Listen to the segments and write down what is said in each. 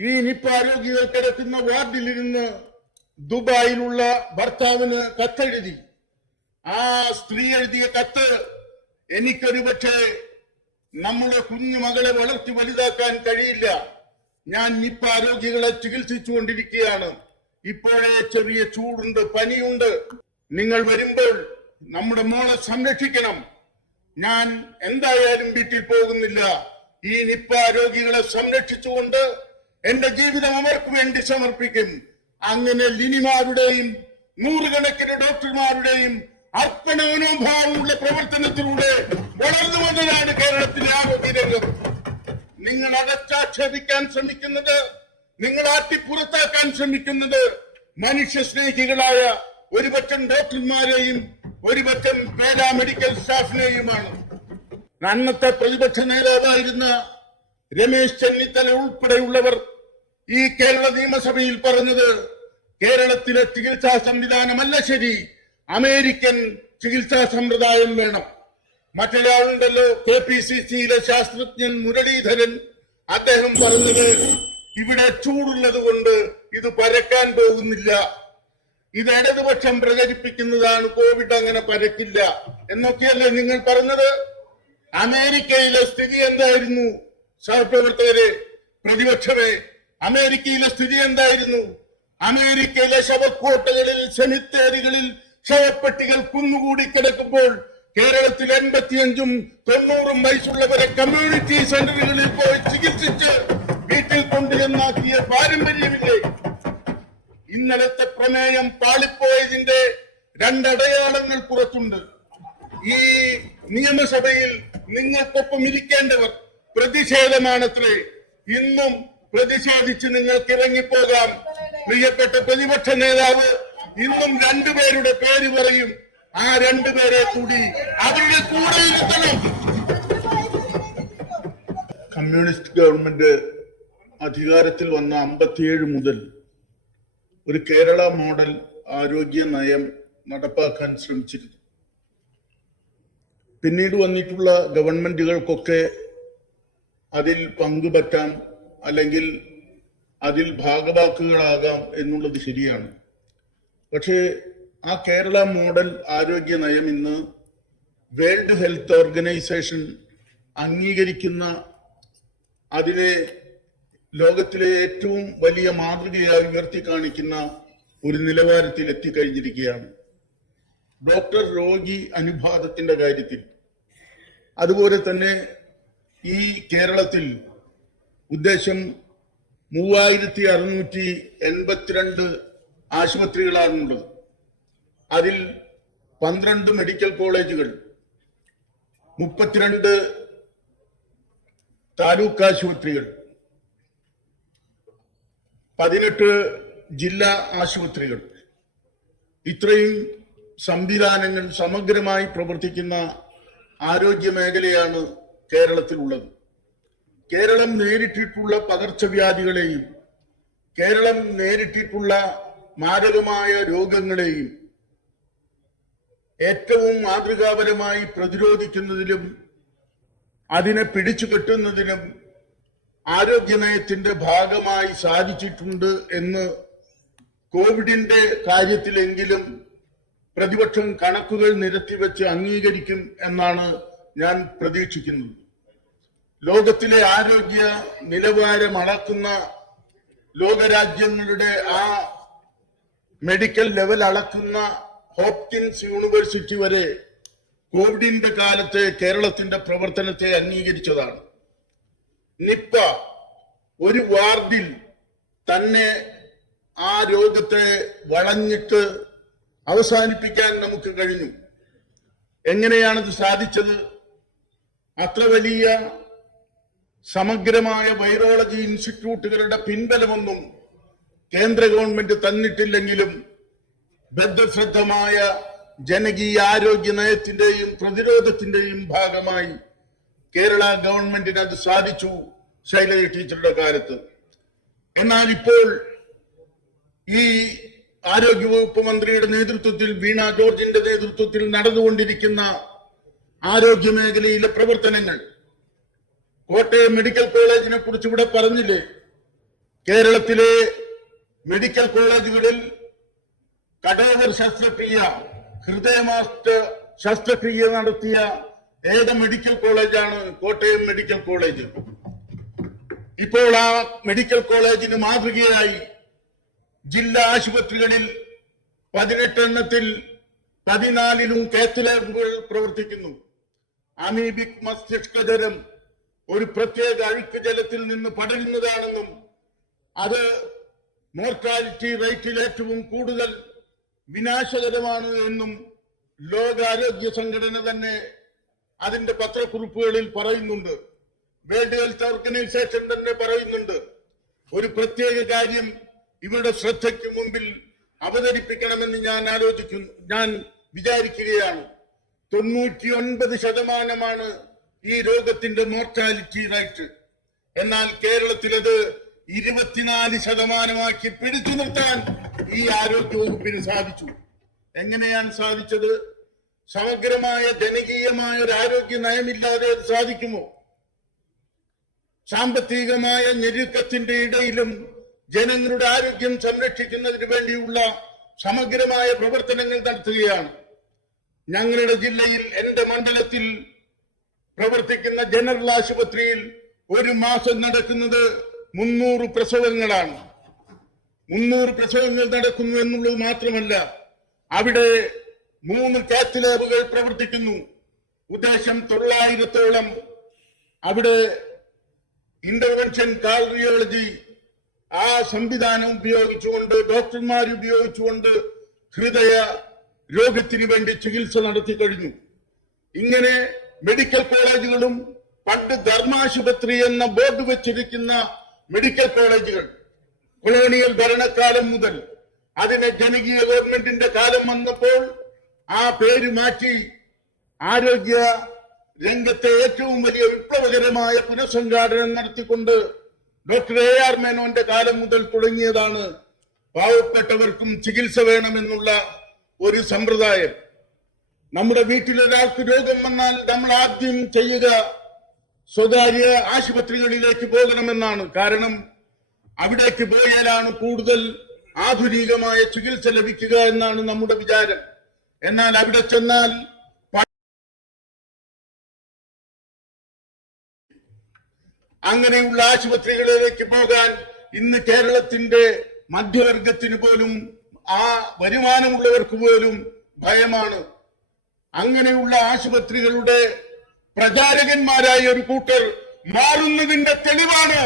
ഈ നിപ്പ രോഗികൾ കിടക്കുന്ന വാർഡിലിരുന്ന് ദുബായിലുള്ള ഭർത്താവിന് കത്തെഴുതി. ആ സ്ത്രീ എഴുതിയ കത്ത് എനിക്കൊരു പക്ഷേ നമ്മുടെ കുഞ്ഞു മകളെ വളർത്തി വലുതാക്കാൻ കഴിയില്ല. ഞാൻ നിപ്പ രോഗികളെ ചികിത്സിച്ചുകൊണ്ടിരിക്കുകയാണ്. ഇപ്പോഴേ ചെറിയ ചൂടുണ്ട് പനിയുണ്ട്. നിങ്ങൾ വരുമ്പോൾ നമ്മുടെ മോളെ സംരക്ഷിക്കണം. ഞാൻ എന്തായാലും വീട്ടിൽ പോകുന്നില്ല. ഈ നിപ്പ രോഗികളെ സംരക്ഷിച്ചുകൊണ്ട് എന്റെ ജീവിതം അവർക്ക് വേണ്ടി സമർപ്പിക്കും. അങ്ങനെ ലിനിമാരുടെയും നൂറുകണക്കിന് ഡോക്ടർമാരുടെയും അർപ്പണ മനോഭാവമുള്ള പ്രവർത്തനത്തിലൂടെ വളർന്നു വന്നതാണ് കേരളത്തിലെ ആരോഗ്യ രംഗം നിങ്ങൾ അകച്ചാക്ഷേപിക്കാൻ ശ്രമിക്കുന്നത് നിങ്ങൾ ആട്ടിപ്പുറത്താക്കാൻ ശ്രമിക്കുന്നത് മനുഷ്യ സ്നേഹികളായ ഒരുപറ്റം ഡോക്ടർമാരെയും ഒരുപറ്റം പാരാമെഡിക്കൽ സ്റ്റാഫിനെയുമാണ്. അന്നത്തെ പ്രതിപക്ഷ നേതാവായിരുന്ന രമേശ് ചെന്നിത്തല ഉൾപ്പെടെയുള്ളവർ ഈ കേരള നിയമസഭയിൽ പറഞ്ഞത് കേരളത്തിലെ ചികിത്സാ സംവിധാനമല്ല ശരി അമേരിക്കൻ ചികിത്സാ സമ്പ്രദായം വേണം. മറ്റൊരാളുണ്ടല്ലോ കെ പി സി സിയിലെ ശാസ്ത്രജ്ഞൻ മുരളീധരൻ. അദ്ദേഹം പറഞ്ഞത് ഇവിടെ ചൂടുള്ളത് കൊണ്ട് ഇത് പരക്കാൻ പോകുന്നില്ല. ഇത് ഇടതുപക്ഷം പ്രചരിപ്പിക്കുന്നതാണ് കോവിഡ് അങ്ങനെ പരക്കില്ല. എന്നൊക്കെയല്ലേ നിങ്ങൾ പറഞ്ഞത്? അമേരിക്കയിലെ സ്ഥിതി എന്തായിരുന്നു? സഹപ്രവർത്തകരെ പ്രതിപക്ഷമേ അമേരിക്കയിലെ സ്ഥിതി എന്തായിരുന്നു? അമേരിക്കയിലെ ശവക്കോട്ടകളിൽ സെമിത്തേരികളിൽ ശവപ്പെട്ടികൾ കുന്നുകൂടി കിടക്കുമ്പോൾ കേരളത്തിൽ എൺപത്തിയഞ്ചും തൊണ്ണൂറും വയസ്സുള്ളവരെ കമ്മ്യൂണിറ്റി സെന്ററുകളിൽ പോയി ചികിത്സിച്ച് വീട്ടിൽ കൊണ്ടുവന്നാക്കിയ പാരമ്പര്യമില്ലേ? ഇന്നലത്തെ പ്രമേയം പാളിപ്പോയതിന്റെ രണ്ടടയാളങ്ങൾ പുറത്തുണ്ട്. ഈ നിയമസഭയിൽ നിങ്ങൾക്കൊപ്പം ഇരിക്കേണ്ടവർ പ്രതിഷേധമാണത്രേ. ഇന്നും പ്രതിഷേധിച്ച് നിങ്ങൾക്ക് ഇറങ്ങിപ്പോകാം പ്രിയപ്പെട്ട പ്രതിപക്ഷ നേതാവ് ഇന്നും രണ്ടുപേരുടെ പേര് പറയും ആ രണ്ടുപേരെ കൂടി അവരുടെ കൂടെ ഇരുത്തണം. കമ്മ്യൂണിസ്റ്റ് ഗവൺമെന്റ് അധികാരത്തിൽ വന്ന അമ്പത്തിയേഴ് മുതൽ ഒരു കേരള മോഡൽ ആരോഗ്യ നയം നടപ്പാക്കാൻ ശ്രമിച്ചിരുന്നു. പിന്നീട് വന്നിട്ടുള്ള ഗവൺമെന്റുകൾക്കൊക്കെ അതിൽ പങ്കുപറ്റാം അല്ലെങ്കിൽ അതിൽ ഭാഗവാക്കുകളാകാം എന്നുള്ളത് ശരിയാണ്. പക്ഷേ ആ കേരള മോഡൽ ആരോഗ്യ നയം ഇന്ന് വേൾഡ് ഹെൽത്ത് ഓർഗനൈസേഷൻ അംഗീകരിക്കുന്ന അതിനെ ലോകത്തിലെ ഏറ്റവും വലിയ മാതൃകയായി ഉയർത്തി കാണിക്കുന്ന ഒരു നിലവാരത്തിൽ എത്തിക്കഴിഞ്ഞിരിക്കുകയാണ്. ഡോക്ടർ രോഗി അനുപാതത്തിന്റെ കാര്യത്തിൽ. അതുപോലെ തന്നെ ഈ കേരളത്തിൽ ഉദ്ദേശം മൂവായിരത്തി അറുന്നൂറ്റി എൺപത്തിരണ്ട് ആശുപത്രികളാണുള്ളത്. അതിൽ പന്ത്രണ്ട് മെഡിക്കൽ കോളേജുകൾ മുപ്പത്തിരണ്ട് താലൂക്ക് ആശുപത്രികൾ പതിനെട്ട് ജില്ലാ ആശുപത്രികൾ. ഇത്രയും സംവിധാനങ്ങൾ സമഗ്രമായി പ്രവർത്തിക്കുന്ന ആരോഗ്യ മേഖലയാണ് കേരളത്തിലുള്ളത്. കേരളം നേരിട്ടിട്ടുള്ള പകർച്ചവ്യാധികളെയും കേരളം നേരിട്ടിട്ടുള്ള മാരകമായ രോഗങ്ങളെയും ഏറ്റവും മാതൃകാപരമായി പ്രതിരോധിക്കുന്നതിലും അതിനെ പിടിച്ചു കെട്ടുന്നതിനും ആരോഗ്യ നയത്തിന്റെ ഭാഗമായി സാധിച്ചിട്ടുണ്ട് എന്ന് കോവിഡിന്റെ കാര്യത്തിലെങ്കിലും പ്രതിപക്ഷം കണക്കുകൾ നിരത്തിവെച്ച് അംഗീകരിക്കും എന്നാണ് ഞാൻ പ്രതീക്ഷിക്കുന്നത്. ലോകത്തിലെ ആരോഗ്യ നിലവാരം അളക്കുന്ന ലോകരാജ്യങ്ങളുടെ ആ മെഡിക്കൽ ലെവൽ അളക്കുന്ന ഹോപ്കിൻസ് യൂണിവേഴ്സിറ്റി വരെ കോവിഡിന്റെ കാലത്തെ കേരളത്തിന്റെ പ്രവർത്തനത്തെ അംഗീകരിച്ചതാണ്. നിപ്പ ഒരു വാർഡിൽ തന്നെ ആ രോഗത്തെ വളഞ്ഞിട്ട് അവസാനിപ്പിക്കാൻ നമുക്ക് കഴിഞ്ഞു. എങ്ങനെയാണത് സാധിച്ചത്? അത്ര വലിയ സമഗ്രമായ വൈറോളജി ഇൻസ്റ്റിറ്റ്യൂട്ടുകളുടെ പിൻബലമൊന്നും കേന്ദ്ര ഗവൺമെന്റ് തന്നിട്ടില്ലെങ്കിലും ബദ്ധശ്രദ്ധമായ ജനകീയ ആരോഗ്യ നയത്തിന്റെയും പ്രതിരോധത്തിന്റെയും ഭാഗമായി കേരള ഗവൺമെന്റിന് അത് സാധിച്ചു ശൈലജ ടീച്ചറുടെ കാലത്ത്. എന്നാൽ ഇപ്പോൾ ഈ ആരോഗ്യവകുപ്പ് മന്ത്രിയുടെ നേതൃത്വത്തിൽ വീണ ജോർജിന്റെ നേതൃത്വത്തിൽ നടന്നുകൊണ്ടിരിക്കുന്ന ആരോഗ്യ മേഖലയിലെ പ്രവർത്തനങ്ങൾ കോട്ടയം മെഡിക്കൽ കോളേജിനെ കുറിച്ച് ഇവിടെ പറഞ്ഞില്ലേ? കേരളത്തിലെ മെഡിക്കൽ കോളേജുകളിൽ കടോവർ ശസ്ത്രക്രിയ ഹൃദയമാസ്റ്റ് ശസ്ത്രക്രിയ നടത്തിയ ഏക മെഡിക്കൽ കോളേജാണ് കോട്ടയം മെഡിക്കൽ കോളേജ്. ഇപ്പോൾ ആ മെഡിക്കൽ കോളേജിന് മാതൃകയായി ജില്ലാ ആശുപത്രികളിൽ പതിനെട്ടെണ്ണത്തിൽ പതിനാലിലും കാത്ത് ലാബുകൾ പ്രവർത്തിക്കുന്നു. അമീബിക് മസ്തിഷ്കജ്വരം ഒരു പ്രത്യേക അഴുക്ക് ജലത്തിൽ നിന്ന് പടരുന്നതാണെന്നും അത് മോർട്ടാലിറ്റി റേറ്റിൽ ഏറ്റവും കൂടുതൽ വിനാശകരമാണ് എന്നും ലോകാരോഗ്യ സംഘടന തന്നെ അതിന്റെ പത്രക്കുറിപ്പുകളിൽ പറയുന്നുണ്ട്. വേൾഡ് ഹെൽത്ത് ഓർഗനൈസേഷൻ തന്നെ പറയുന്നുണ്ട്. ഒരു പ്രത്യേക കാര്യം ഇവരുടെ ശ്രദ്ധയ്ക്ക് മുമ്പിൽ അവതരിപ്പിക്കണമെന്ന് ഞാൻ ആലോചിക്കുന്നു ഞാൻ വിചാരിക്കുകയാണ്. തൊണ്ണൂറ്റി ഒൻപത് ശതമാനമാണ് ഈ രോഗത്തിന്റെ മോർട്ടാലിറ്റി റേറ്റ് എന്നാൽ കേരളത്തിലത് ഇരുപത്തിനാല് ശതമാനമാക്കി പിടിച്ചു നിർത്താൻ ഈ ആരോഗ്യ വകുപ്പിന് സാധിച്ചു. എങ്ങനെയാണ് സാധിച്ചത്? സമഗ്രമായ ജനകീയമായ ഒരു ആരോഗ്യ നയമില്ലാതെ അത് സാധിക്കുമോ? സാമ്പത്തികമായ ഞെരുക്കത്തിന്റെ ഇടയിലും ജനങ്ങളുടെ ആരോഗ്യം സംരക്ഷിക്കുന്നതിന് വേണ്ടിയുള്ള സമഗ്രമായ പ്രവർത്തനങ്ങൾ നടത്തുകയാണ്. ഞങ്ങളുടെ ജില്ലയിൽ എന്റെ മണ്ഡലത്തിൽ പ്രവർത്തിക്കുന്ന ജനറൽ ആശുപത്രിയിൽ ഒരു മാസം നടക്കുന്നത് മുന്നൂറ് പ്രസവങ്ങളാണ്. മുന്നൂറ് പ്രസവങ്ങൾ നടക്കുന്നു എന്നുള്ളത് മാത്രമല്ല അവിടെ മൂന്ന് കാത്ത് ലാബുകൾ പ്രവർത്തിക്കുന്നു. ഉദ്ദേശം തൊള്ളായിരത്തോളം. അവിടെ ഇന്റർവെൻഷൻ കാർഡിയോളജി ആ സംവിധാനം ഉപയോഗിച്ചുകൊണ്ട് ഡോക്ടർമാർ ഉപയോഗിച്ചുകൊണ്ട് ഹൃദയ രോഗത്തിന് വേണ്ടി ചികിത്സ നടത്തി കഴിഞ്ഞു. ഇങ്ങനെ മെഡിക്കൽ കോളേജുകളും പണ്ട് ധർമാശുപത്രി എന്ന ബോർഡ് വെച്ചിരിക്കുന്ന മെഡിക്കൽ കോളേജുകൾ. കൊളോണിയൽ ഭരണകാലം മുതൽ അതിനെ ജനകീയ ഗവൺമെന്റിന്റെ കാലം വന്നപ്പോൾ ആ പേര് മാറ്റി ആരോഗ്യ രംഗത്തെ ഏറ്റവും വലിയ വിപ്ലവകരമായ പുനഃസംഘാടനം നടത്തിക്കൊണ്ട് ഡോക്ടർ എ ആർ മേനോന്റെ കാലം മുതൽ തുടങ്ങിയതാണ് പാവപ്പെട്ടവർക്കും ചികിത്സ വേണമെന്നുള്ള ഒരു സമ്പ്രദായം. നമ്മുടെ വീട്ടിലൊരാൾക്ക് രോഗം വന്നാൽ നമ്മൾ ആദ്യം ചെയ്യുക സ്വകാര്യ ആശുപത്രികളിലേക്ക് പോകണമെന്നാണ്. കാരണം അവിടേക്ക് പോയാലാണ് കൂടുതൽ ആധുനികമായ ചികിത്സ ലഭിക്കുക എന്നാണ് നമ്മുടെ വിചാരം. എന്നാൽ അവിടെ ചെന്നാൽ അങ്ങനെയുള്ള ആശുപത്രികളിലേക്ക് പോകാൻ ഇന്ന് കേരളത്തിന്റെ മധ്യവർഗത്തിന് പോലും ആ വരുമാനമുള്ളവർക്ക് പോലും ഭയമാണ്. അങ്ങനെയുള്ള ആശുപത്രികളുടെ പ്രചാരകന്മാരായ ഒരു കൂട്ടർ മാറുന്നതിന്റെ തെളിവാണ്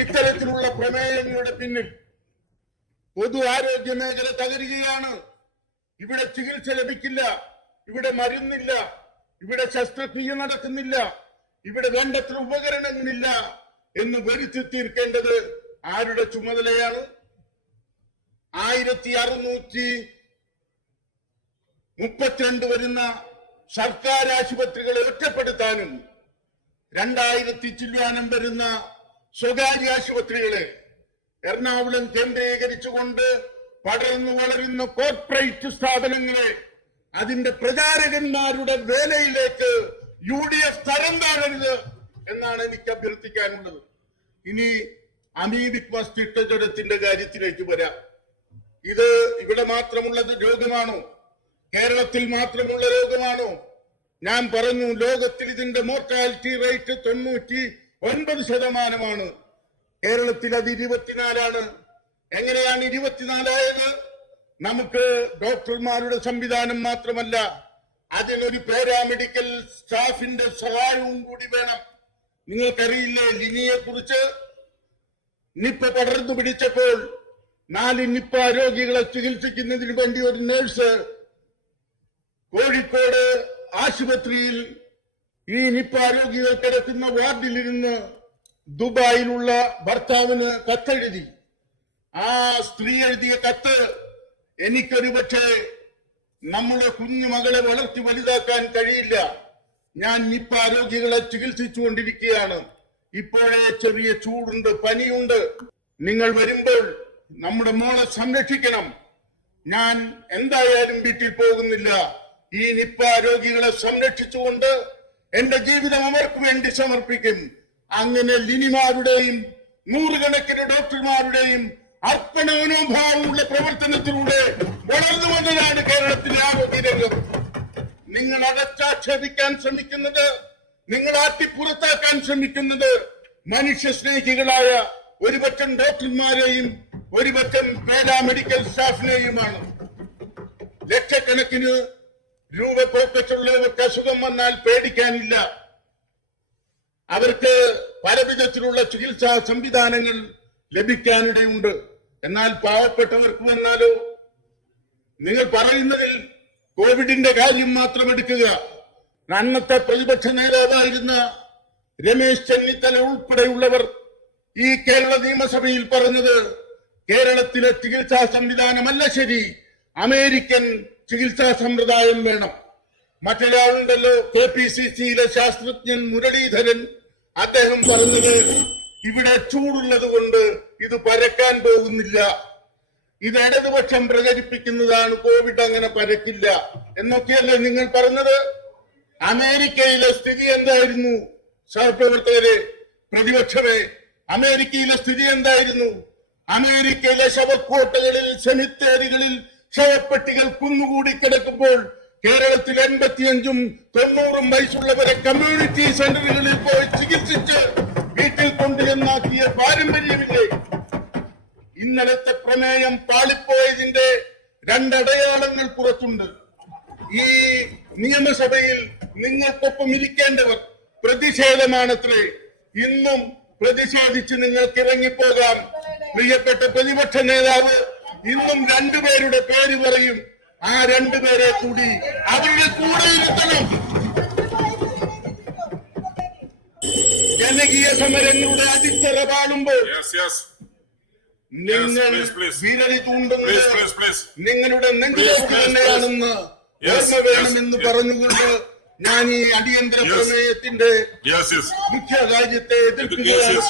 ഇത്തരത്തിലുള്ള പ്രമേയങ്ങളുടെ പിന്നിൽ. പൊതു ആരോഗ്യ മേഖല തകരുകയാണ്. ഇവിടെ ചികിത്സ ലഭിക്കില്ല ഇവിടെ മരുന്നില്ല ഇവിടെ ശസ്ത്രക്രിയ നടക്കുന്നില്ല ഇവിടെ വേണ്ടത്ര ഉപകരണങ്ങളില്ല എന്ന് വരുത്തി തീർക്കേണ്ടത് ആരുടെ ചുമതലയാണ്? ആയിരത്തി അറുന്നൂറ്റി മുപ്പത്തിരണ്ട് വരുന്ന സർക്കാർ ആശുപത്രികളെ ഒറ്റപ്പെടുത്താനും രണ്ടായിരത്തി ചില്ലാനം വരുന്ന സ്വകാര്യ ആശുപത്രികളെ എറണാകുളം കേന്ദ്രീകരിച്ചുകൊണ്ട് പടർന്നു വളരുന്ന കോർപ്പറേറ്റ് സ്ഥാപനങ്ങളെ അതിന്റെ പ്രചാരകന്മാരുടെ വേലയിലേക്ക് യു ഡി എഫ് തരം താഴരുത് എന്നാണ് എനിക്ക് അഭ്യർത്ഥിക്കാനുള്ളത്. ഇനി അമീബിക് മസ്തിഷ്കജ്വരത്തിന്റെ കാര്യത്തിലേക്ക് വരാം. ഇത് ഇവിടെ മാത്രമുള്ളത് രോഗമാണോ? കേരളത്തിൽ മാത്രമുള്ള രോഗമാണോ ഞാൻ പറഞ്ഞു ലോകത്തിൽ ഇതിന്റെ മോർട്ടാലിറ്റി റേറ്റ് തൊണ്ണൂറ്റി ഒൻപത് ശതമാനമാണ്. കേരളത്തിൽ അത് ഇരുപത്തിനാലാണ്. എങ്ങനെയാണ് ഇരുപത്തിനാലായത്? നമുക്ക് ഡോക്ടർമാരുടെ സംവിധാനം മാത്രമല്ല അതിനൊരു പാരാമെഡിക്കൽ സ്റ്റാഫിന്റെ സഹായവും കൂടി വേണം. നിങ്ങൾക്കറിയില്ലേ ലിനിയെ കുറിച്ച് നിപ്പ പടർന്നു പിടിച്ചപ്പോൾ നാല് നിപ്പ രോഗികളെ ചികിത്സിക്കുന്നതിന് വേണ്ടി ഒരു നേഴ്സ് കോഴിക്കോട് ആശുപത്രിയിൽ ഈ നിപ്പ രോഗികൾ കിടക്കുന്ന വാർഡിലിരുന്ന് ദുബായിലുള്ള ഭർത്താവിന് കത്തെഴുതി. ആ സ്ത്രീ എഴുതിയ കത്ത് എനിക്കൊരു പക്ഷേ നമ്മുടെ കുഞ്ഞുമകളെ വളർത്തി വലുതാക്കാൻ കഴിയില്ല. ഞാൻ നിപ്പ രോഗികളെ ചികിത്സിച്ചുകൊണ്ടിരിക്കുകയാണ്. ഇപ്പോഴേ ചെറിയ ചൂടുണ്ട് പനിയുണ്ട്. നിങ്ങൾ വരുമ്പോൾ നമ്മുടെ മോളെ സംരക്ഷിക്കണം. ഞാൻ എന്തായാലും വീട്ടിൽ പോകുന്നില്ല. ഈ നിപ്പ രോഗികളെ സംരക്ഷിച്ചുകൊണ്ട് എന്റെ ജീവിതം അവർക്ക് വേണ്ടി സമർപ്പിക്കും. അങ്ങനെ ലിനിമാരുടെയും നൂറുകണക്കിന് ഡോക്ടർമാരുടെയും അർപ്പണ മനോഭാവമുള്ള പ്രവർത്തനത്തിലൂടെ വളർന്നു വന്നതാണ് കേരളത്തിലെ ആരോഗ്യ രംഗം. നിങ്ങൾ അടച്ചാക്ഷേപിക്കാൻ ശ്രമിക്കുന്നത് നിങ്ങൾ ആട്ടി പുറത്താക്കാൻ ശ്രമിക്കുന്നത് മനുഷ്യ സ്നേഹികളായ ഒരുപറ്റം ഡോക്ടർമാരെയും ഒരുപറ്റം പാരാമെഡിക്കൽ സ്റ്റാഫിനെയുമാണ് ലക്ഷക്കണക്കിന് രൂപ പോക്കറ്റുള്ളവർക്ക് അസുഖം വന്നാൽ പേടിക്കാനില്ല. അവർക്ക് പല വിധത്തിലുള്ള ചികിത്സാ സംവിധാനങ്ങൾ ലഭിക്കാനിടയുണ്ട്. എന്നാൽ പാവപ്പെട്ടവർക്ക് വന്നാലോ? നിങ്ങൾ പറയുന്നതിൽ കോവിഡിന്റെ കാര്യം മാത്രം എടുക്കുക. അന്നത്തെ പ്രതിപക്ഷ നേതാവായിരുന്ന രമേശ് ചെന്നിത്തല ഉൾപ്പെടെയുള്ളവർ ഈ കേരള നിയമസഭയിൽ പറഞ്ഞത് കേരളത്തിലെ ചികിത്സാ സംവിധാനമല്ല ശരി അമേരിക്കൻ ചികിത്സാ സമ്പ്രദായം വേണം. മറ്റൊരാളുണ്ടല്ലോ കെ പി സി സിയിലെ ശാസ്ത്രജ്ഞൻ മുരളീധരൻ. അദ്ദേഹം പറഞ്ഞത് ഇവിടെ ചൂടുള്ളത് കൊണ്ട് ഇത് പരക്കാൻ പോകുന്നില്ല. ഇത് ഇടതുപക്ഷം പ്രചരിപ്പിക്കുന്നതാണ് കോവിഡ് അങ്ങനെ പരക്കില്ല. എന്നൊക്കെയല്ലേ നിങ്ങൾ പറഞ്ഞത്? അമേരിക്കയിലെ സ്ഥിതി എന്തായിരുന്നു? സഹപ്രവർത്തകരെ പ്രതിപക്ഷമേ അമേരിക്കയിലെ സ്ഥിതി എന്തായിരുന്നു? അമേരിക്കയിലെ ശവക്കോട്ടകളിൽ സെമിത്തേരികളിൽ ശവപ്പെട്ടികൾ കുന്നുകൂടി കിടക്കുമ്പോൾ കേരളത്തിൽ എൺപത്തിയഞ്ചും തൊണ്ണൂറും വയസ്സുള്ളവരെ കമ്മ്യൂണിറ്റി സെന്ററുകളിൽ പോയി ചികിത്സിച്ച് വീട്ടിൽ കൊണ്ടുവന്നാക്കിയ പാരമ്പര്യമില്ലേ? ഇന്നലത്തെ പ്രമേയം പാളിപ്പോയതിന്റെ രണ്ടടയാളങ്ങൾ പുറത്തുണ്ട്. ഈ നിയമസഭയിൽ നിങ്ങൾക്കൊപ്പം ഇരിക്കേണ്ടവർ പ്രതിഷേധമാണത്രേ. ഇന്നും പ്രതിഷേധിച്ച് നിങ്ങൾക്ക് ഇറങ്ങിപ്പോകാം പ്രിയപ്പെട്ട പ്രതിപക്ഷ നേതാവ് ഇന്നും രണ്ടുപേരുടെ പേര് പറയും ആ രണ്ടുപേരെ കൂടി അവരുടെ കൂടെ ഇരുത്തണം ജനകീയ സമരങ്ങളുടെ അടിത്തറ പാടുമ്പോൾ. നിങ്ങൾ. വിരലി തൂണ്ടുന്നത്. നിങ്ങളുടെ നെഞ്ചിലേക്ക് തന്നെയാണെന്ന് ഓർമ്മ വേണമെന്ന്. പറഞ്ഞുകൊണ്ട് ഞാൻ ഈ അടിയന്തര. പ്രമേയത്തിന്റെ. മുഖ്യ yes. എതിർക്കുകയാണ്